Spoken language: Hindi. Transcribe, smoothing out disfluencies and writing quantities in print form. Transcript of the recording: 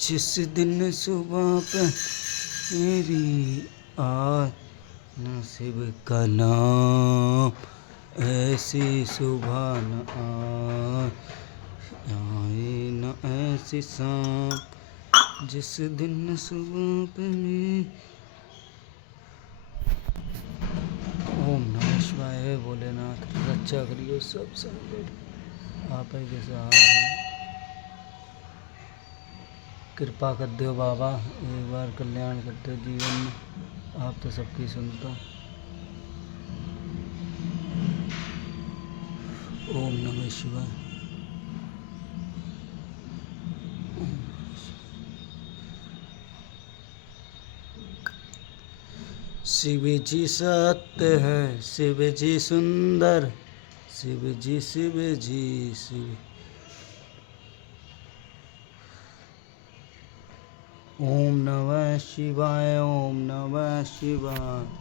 जिस दिन सुबह पे मेरी आज नसीब का नाम ऐसी सुबह न आए न ऐसी शाम जिस दिन सुबह पे मेरी ओम नमः शिवाय भोलेनाथ रक्षा करियो सब संकट आप ही के सहारे कृपा कर दो बाबा एक बार कल्याण कर दो जीवन में आप तो सबकी सुनता ओम नमः शिवाय शिव जी सत्य है शिव जी सुंदर शिव जी शिव ओम नमः शिवाय ओम नमः शिवाय।